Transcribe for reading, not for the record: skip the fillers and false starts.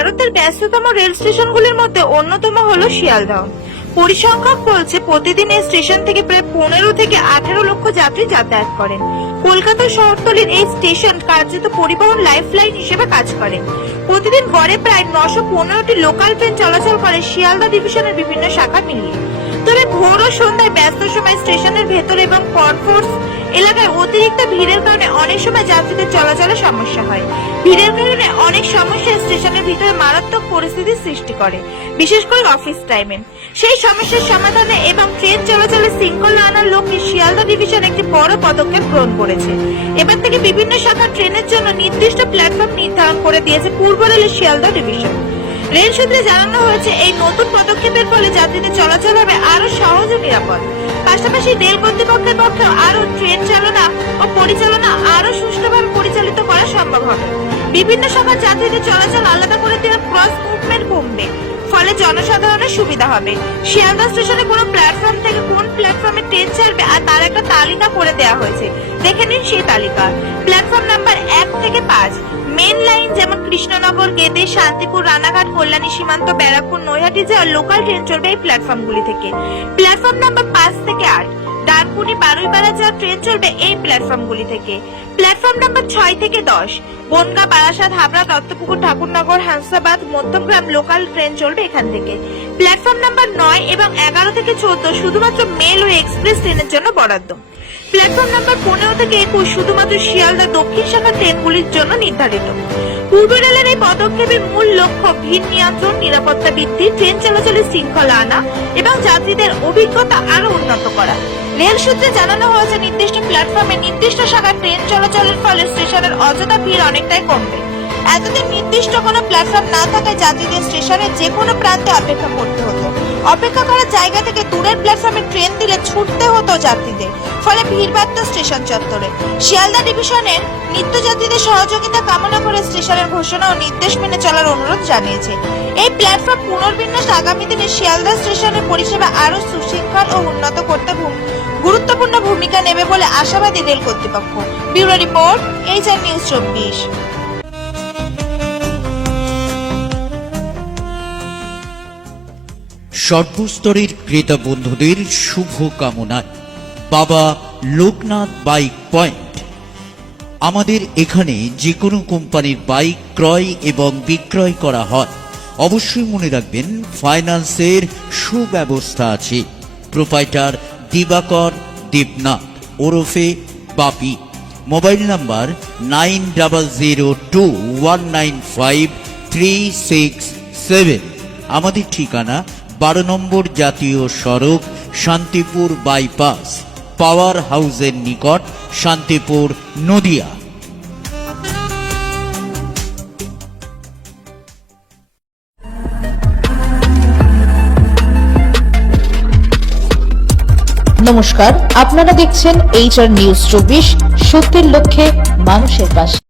ভারতের ব্যস্ততম রেল স্টেশনগুলির মধ্যে অন্যতম হলো শিয়ালদহ। পরিসংখ্যান বলছে প্রতিদিন এই স্টেশন থেকে প্রায় 15 থেকে 18 লক্ষ যাত্রী যাতায়াত করেন। কলকাতার শহরতলির এই স্টেশন কার্যত পরিবহন লাইফলাইন হিসেবে কাজ করে। প্রতিদিন গড়ে প্রায় 915টি লোকাল ট্রেন চলাচল করে শিয়ালদহ ডিভিশনের বিভিন্ন শাখা মিলিয়ে। তবে ভোর ও সন্ধ্যায় ব্যস্ত সময় স্টেশনের ভেতরে এবং কনকোর্স এলাকায় অতিরিক্ত ভিড়ের কারণে অনেক সময় যাত্রীদের চলাচলে সমস্যা হয়। ভিড়ের কারণে অনেক সমস্যা স্টেশনের ভিতরে মারাত্মক পরিস্থিতির সৃষ্টি করে, বিশেষ করে অফিস টাইমে। সেই সমস্যার সমাধানে এবং ট্রেন চলাচলে শৃঙ্খলা আনার লক্ষ্যে শিয়ালদহ ডিভিশন একটি বড় পদক্ষেপ গ্রহণ করেছে। এবার থেকে বিভিন্ন শাখা ট্রেনের জন্য নির্দিষ্ট প্ল্যাটফর্ম নির্ধারণ করে দিয়েছে পূর্ব রেলের শিয়ালদহ ডিভিশন। রেল সূত্রে জানানো হয়েছে, এই নতুন পদক্ষেপের ফলে যাত্রীদের চলাচল হবে আরো সহজ ও নিরাপদ। পাশাপাশি রেল কর্তৃপক্ষের পক্ষে আরো ট্রেন চালনা ও পরিচালনা আরো সুষ্ঠুভাবে পরিচালিত করা সম্ভব হবে। বিভিন্ন শাখার যাত্রীদের চলাচল আলাদা করে দেওয়া ক্রস মুভমেন্ট কমবে, ফলে জনসাধারণের সুবিধা হবে। শিয়ালদহ স্টেশনে কোন প্ল্যাটফর্ম থেকে কোন প্ল্যাটফর্মে ট্রেন ছাড়বে আর তার একটা তালিকা করে দেওয়া হয়েছে। দেখে নিন সেই তালিকা। প্ল্যাটফর্ম নাম্বার 1 থেকে 5 মেন লাইন যেমন কৃষ্ণনগর, গেদে, শান্তিপুর, রানাঘাট, কল্যাণী, সীমান্ত, ব্যারাকপুর, নৈহাটি যাওয়ার লোকাল ট্রেন চলবে এই প্ল্যাটফর্মগুলি থেকে। প্ল্যাটফর্ম নাম্বার 5 থেকে 8 ডানকুনি, বারুইপাড়া যাওয়ার ট্রেন চলবে এই প্ল্যাটফর্মগুলি থেকে। প্ল্যাটফর্ম নাম্বার 6 থেকে 10 বনগাঁ, বারাসাত, হাবড়া, দত্তপুকুর, ঠাকুরনগর, হাংসাবাদ, মধ্যমগ্রাম লোকাল ট্রেন চলবে এখান থেকে। প্ল্যাটফর্ম নাম্বার 9 এবং 11 থেকে 14 শুধুমাত্র মেল ও এক্সপ্রেস ট্রেনের জন্য বরাদ্দ। প্ল্যাটফর্ম নাম্বার 15 থেকে 21 শুধুমাত্র শিয়ালদহ দক্ষিণ শাখা ট্রেনগুলির জন্য নির্ধারিত। পূর্ব রেলের এই পদক্ষেপের মূল লক্ষ্য ভিড় নিয়ন্ত্রণ, নিরাপত্তা বৃদ্ধি, ট্রেন চলাচলে শৃঙ্খলা আনা এবং যাত্রীদের অভিজ্ঞতা আরো উন্নত করা। রেল সূত্রে জানানো হয়েছে, নির্দিষ্ট প্ল্যাটফর্মে নির্দিষ্ট শাখার ট্রেন চলাচলের ফলে স্টেশনের অযথা ভিড় অনেকটাই কমবে। এতদিন নির্দিষ্ট কোনো প্ল্যাটফর্ম না থাকায় যাত্রীদের স্টেশনের যে কোনো প্রান্তে অপেক্ষা করতে হতো। অপেক্ষা করার জায়গা থেকে দূরের প্ল্যাটফর্মে ট্রেন দিলে ছুটতে হতো যাত্রীদের, ফলে ভিড় বাড়ত স্টেশন চত্বরে। শিয়ালদহ ডিভিশনের নিত্যযাত্রীদের সহযোগিতা কামনা করে স্টেশনের ঘোষণা ও নির্দেশ মেনে চলার অনুরোধ জানিয়েছে। এই প্ল্যাটফর্ম পুনর্বিন্যাস আগামী দিনে শিয়ালদহ স্টেশনের পরিষেবা আরো সুশৃঙ্খল ও উন্নত করতে গুরুত্বপূর্ণ ভূমিকা নেবে বলে আশাবাদী রেল কর্তৃপক্ষ। Bureau report, HR news 24। সর্বস্তরের ক্রেতা বন্ধুদের শুভ কামনায় বাবা লোকনাথ বাইক পয়েন্ট। আমাদের এখানে যে কোনো কোম্পানির বাইক ক্রয় এবং বিক্রয় করা হয়। অবশ্যই মনে রাখবেন, ফাইন্যান্সের সুব্যবস্থা আছে। প্রোপাইটার দিবাকর দেবনাথ ওরফে বাপি। Mobile number 9002195367। আমাদের ঠিকানা 12 নম্বর জাতীয় সড়ক, শান্তিপুর বাইপাস, পাওয়ার হাউসের নিকট, শান্তিপুর, নদিয়া। নমস্কার, আপনারা দেখছেন HR নিউজ 24, সত্যের লক্ষ্যে মানুষের পাশে।